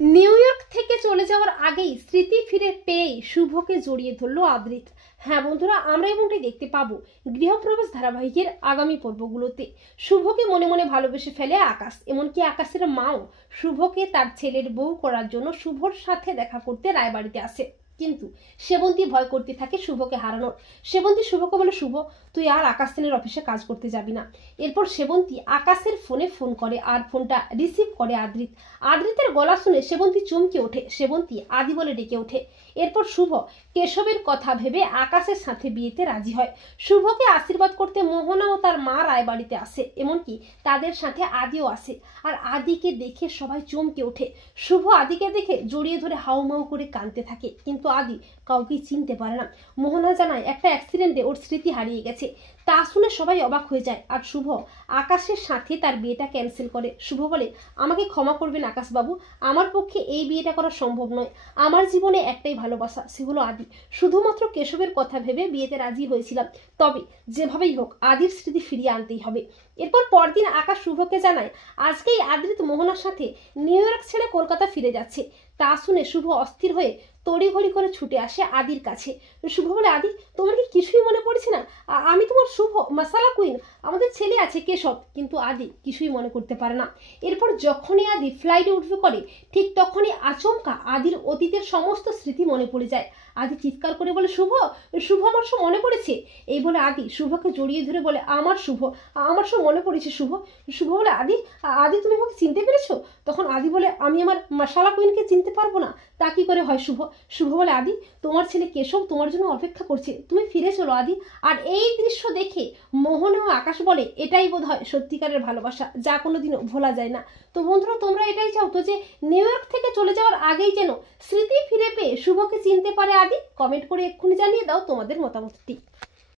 New York থেকে চলে যাওয়ার আগেই স্মৃতি ফিরে পেয়ে শুভকে জড়িয়ে ধরল আদ্রিত। হ্যাঁ বন্ধুরা, আমরা এমনটাই দেখতে পাবো গৃহপ্রবেশ ধারাবাহিকের আগামী পর্বগুলোতে। শুভকে মনে মনে ভালোবেসে ফেলে আকাশ, এমনকি আকাশের মাও শুভকে তার ছেলের বউ করার জন্য শুভর সাথে দেখা করতে রায়বাড়িতে আসে। কিন্তু সেবন্তী ভয় করতে থাকে শুভকে হারানোর। সেবন্তী শুভকে বলে, শুভ তুই আর আকাশ সেনের অফিসে কাজ করতে যাবি না। এরপর সেবন্তী আকাশের ফোনে ফোন করে আর ফোনটা রিসিভ করে আদ্রিত। আদ্রিতের গলা শুনে সেবন্তী চমকে ওঠে। সেবন্তী আদি বলে ডেকে ওঠে। এরপর শুভ কেশবের কথা ভেবে আকাশের সাথে বিয়েতে রাজি হয়। শুভকে আশীর্বাদ করতে মোহনা ও তার মা রায়বাড়িতে আসে, এমনকি তাদের সাথে আদিও আসে। আর আদিকে দেখে সবাই চমকে ওঠে। শুভ আদিকে দেখে জড়িয়ে ধরে হাউমাউ করে কাঁদতে থাকে, কিন্তু আদি কাউকে চিনতে পারে না। মোহনা জানায় একটা অ্যাক্সিডেন্টে ওর স্মৃতি হারিয়ে গেছে। তা শুনে সবাই অবাক হয়ে যায়। আর শুভ আকাশের সাথে তার বিয়েটা ক্যান্সেল করে। শুভ বলে, আমাকে ক্ষমা করবেন আকাশবাবু, আমার পক্ষে এই বিয়েটা করা সম্ভব নয়। আমার জীবনে একটাই ভালোবাসা, সে হলো আদি। শুধুমাত্র কেশবের কথা ভেবে বিয়েতে রাজি হয়েছিলাম, তবে যেভাবেই হোক আদির স্মৃতি ফিরিয়ে আনতেই হবে। এরপর পরদিন আকাশ শুভকে জানায় আজকেই আদ্রিত মোহনার সাথে নিউ ইয়র্ক ছেড়ে কলকাতা ফিরে যাচ্ছে। তা শুনে শুভ অস্থির হয়ে তড়িঘড়ি করে ছুটে আসে আদির কাছে। শুভ বলে, আদি তোমার কি কিছুই মনে পড়ছে না? আমি তোমার শুভ, মশালা কুইন, আমাদের ছেলে আছে কেশব। কিন্তু আদি কিছুই মনে করতে পারে না। এরপর যখনই আদি ফ্লাইটে উঠবে করে, ঠিক তখনই আচমকা আদির অতীতের সমস্ত স্মৃতি মনে পড়ে যায়। আদি চিৎকার করে বলে, শুভ শুভ আমার সব মনে পড়েছে। এই বলে আদি শুভকে জড়িয়ে ধরে বলে, আমার শুভ, আমার সব মনে পড়েছে শুভ। শুভ বলে, আদি আদি তুমি আমাকে চিনতে পেরেছো? তখন আদি বলে, আমি আমার মশালা কুইনকে চিনতে পারবো না? তা কি করে হয় শুভ? শুভ বলে, আদি তোমার ছেলে কেশব তোমার জন্য অপেক্ষা করছে, তুমি ফিরে চলো আদি। আর এই দৃশ্য দেখে মোহনা ও আকাশ বলে, এটাই বোধ হয় সত্যিকারের ভালোবাসা, যা কোনোদিনও ভোলা যায় না। তো বন্ধুরা, তোমরা এটাই চাও তো যে নিউ ইয়র্ক থেকে চলে যাওয়ার আগেই যেন স্মৃতি ফিরে পেয়ে শুভকে চিনতে পারে আদি? কমেন্ট করে এক্ষুনি জানিয়ে দাও তোমাদের মতামতটি।